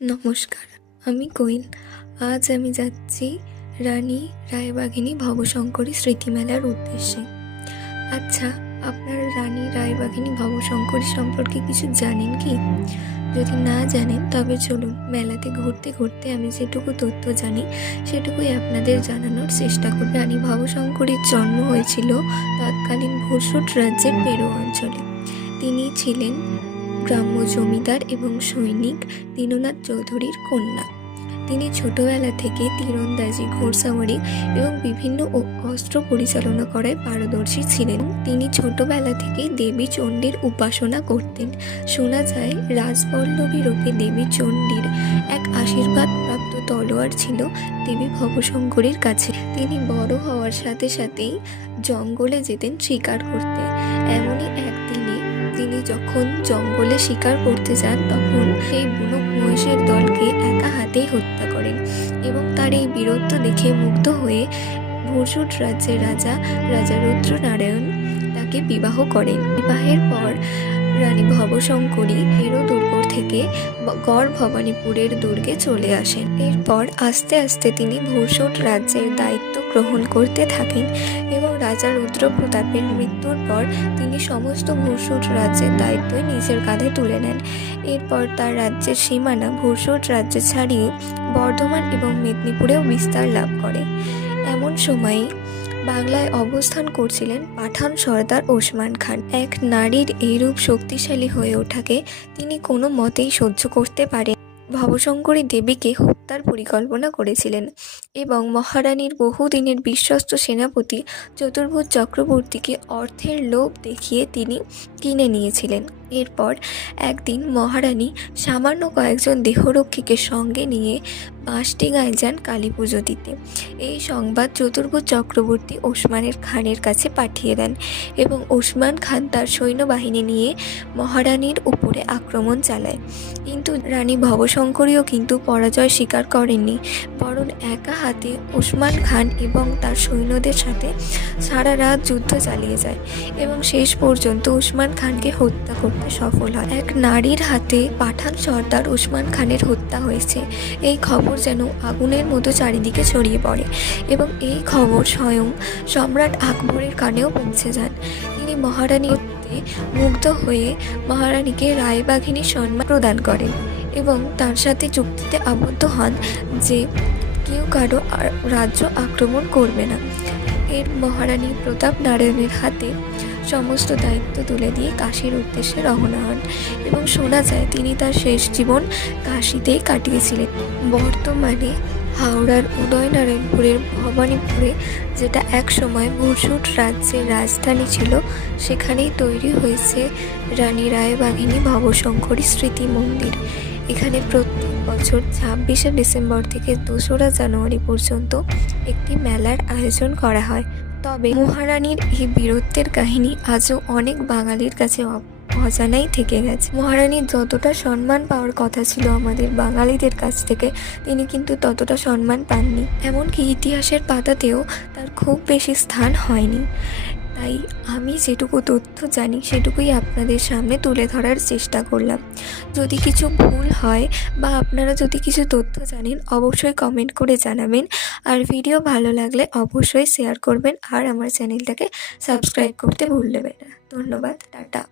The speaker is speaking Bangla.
নমস্কার, আমি কোয়েল। আজ আমি যাচ্ছি রানী রায়বাঘিনী ভবশঙ্করী স্মৃতিমেলার উদ্দেশ্যে। আচ্ছা, আপনারা রানী রায়বাঘিনী ভবশঙ্করী সম্পর্কে কিছু জানেন কি? যদি না জানেন তবে চলুন, মেলাতে ঘুরতে ঘুরতে আমি যেটুকু তথ্য জানি সেটুকুই আপনাদের জানানোর চেষ্টা করি। রানী ভবশঙ্করীর জন্ম হয়েছিল তৎকালীন ভুরসুট রাজ্যের পেরো অঞ্চলে। তিনি ছিলেন গ্রাম্য জমিদার এবং সৈনিক দীননাথ চৌধুরীর কন্যা। তিনি ছোটবেলা থেকে তীরন্দাজি, ঘোড়সাওয়ারি এবং বিভিন্ন অস্ত্র পরিচালনা করায় পারদর্শী ছিলেন। তিনি ছোটবেলা থেকেই দেবী চণ্ডীর উপাসনা করতেন। শোনা যায় রাজবল্লভী রূপে দেবী চণ্ডীর এক আশীর্বাদ প্রাপ্ত তলোয়ার ছিল দেবী ভবশঙ্করীর কাছে। তিনি বড় হওয়ার সাথে সাথেই জঙ্গলে যেতেন শিকার করতে। এমনই একদিনে তিনি যখন জঙ্গলে শিকার করতে যান তখন সেই বুনো মহিষের দলকে একা হাতেই হত্যা করেন এবং তার এই বীরত্ব দেখে মুগ্ধ হয়ে ভুরসুট রাজ্যের রাজা রুদ্রনারায়ণ তাকে বিবাহ করেন। বিবাহের পর রানী ভবশঙ্করী পেরো দুর্গ থেকে গড় ভবানীপুরের দুর্গে চলে আসেন। এরপর আস্তে আস্তে তিনি ভুরসুট রাজ্যের দায়িত্ব গ্রহণ করতে থাকেন এবং রাজা রুদ্রপ্রতাপের মৃত্যুর পর তিনি সমস্ত ভুরসুট রাজ্যের দায়িত্বই নিজের কাঁধে তুলে নেন। এরপর তার রাজ্যের সীমানা ভুরসুট রাজ্য ছাড়িয়ে বর্ধমান এবং মেদিনীপুরেও বিস্তার লাভ করে। এমন সময়ে বাংলায় অবস্থান করছিলেন পাঠান সর্দার ওসমান খান। এক নারীর এইরূপ শক্তিশালী হয়ে ওঠাকে তিনি কোনো মতেই সহ্য করতে পারেন। ভবশঙ্করী দেবীকে হত্যার পরিকল্পনা করেছিলেন এবং মহারানীর বহুদিনের বিশ্বস্ত সেনাপতি চতুর্ভুজ চক্রবর্তীকে অর্থের লোভ দেখিয়ে তিনি কিনে নিয়েছিলেন। এরপর একদিন মহারানী সামান্য কয়েকজন দেহরক্ষীকে সঙ্গে নিয়ে বাঁশডিঙায় যান কালী পুজো দিতে। এই সংবাদ চতুর্ভুজ চক্রবর্তী ওসমানের খানের কাছে পাঠিয়ে দেন এবং ওসমান খান তার সৈন্যবাহিনী নিয়ে মহারানীর উপরে আক্রমণ চালায়। কিন্তু রানী ভবশঙ্করীও কিন্তু পরাজয় স্বীকার করেননি, বরং একা হাতে ওসমান খান এবং তার সৈন্যদের সাথে সারা রাত যুদ্ধ চালিয়ে যায় এবং শেষ পর্যন্ত ওসমান খানকে হত্যা করতে সফল হয়। এক নারীর হাতে পাঠান সর্দার ওসমান খানের হত্যা হয়েছে, এই খবর যেন আগুনের মতো চারিদিকে ছড়িয়ে পড়ে এবং এই খবর স্বয়ং সম্রাট আকবরের কানেও পৌঁছে যান। তিনি মহারানীর মুগ্ধ হয়ে মহারানীকে রায়বাঘিনীর সম্মান প্রদান করেন এবং তার সাথে চুক্তিতে আবদ্ধ হন যে কেউ কারো রাজ্য আক্রমণ করবে না। এর মহারানী প্রতাপ নারায়ণের হাতে সমস্ত দায়িত্ব তুলে দিয়ে কাশীর উদ্দেশ্যে রওনা হন এবং শোনা যায় তিনি তার শেষ জীবন কাশীতেই কাটিয়েছিলেন। বর্তমানে হাওড়ার উদয়নারায়ণপুরের ভবানীপুরে, যেটা এক সময় ভুরসুট রাজ্যের রাজধানী ছিল, সেখানেই তৈরি হয়েছে রানী রায়বাঘিনী ভবশঙ্করী স্মৃতি মন্দির। এখানে প্রত্যেক বছর 26শে ডিসেম্বর থেকে 2রা জানুয়ারি পর্যন্ত একটি মেলার আয়োজন করা হয়। তবে মহারানীর এই বীরত্বের কাহিনী আজও অনেক বাঙালির কাছে অজানাই থেকে গেছে। মহারানীর যতটা সম্মান পাওয়ার কথা ছিল আমাদের বাঙালিদের কাছ থেকে, তিনি কিন্তু ততটা সম্মান পাননি। এমনকি ইতিহাসের পাতাতেও তার খুব বেশি স্থান হয়নি। তাই আমি যেটুকু তথ্য জানি সেটুকুই আপনাদের সামনে তুলে ধরার চেষ্টা করলাম। যদি কিছু ভুল হয় বা আপনারা যদি কিছু তথ্য জানেন অবশ্যই কমেন্ট করে জানাবেন, আর ভিডিও ভালো লাগলে অবশ্যই শেয়ার করবেন আর আমার চ্যানেলটাকে সাবস্ক্রাইব করতে ভুলবেন না। ধন্যবাদ, টাটা।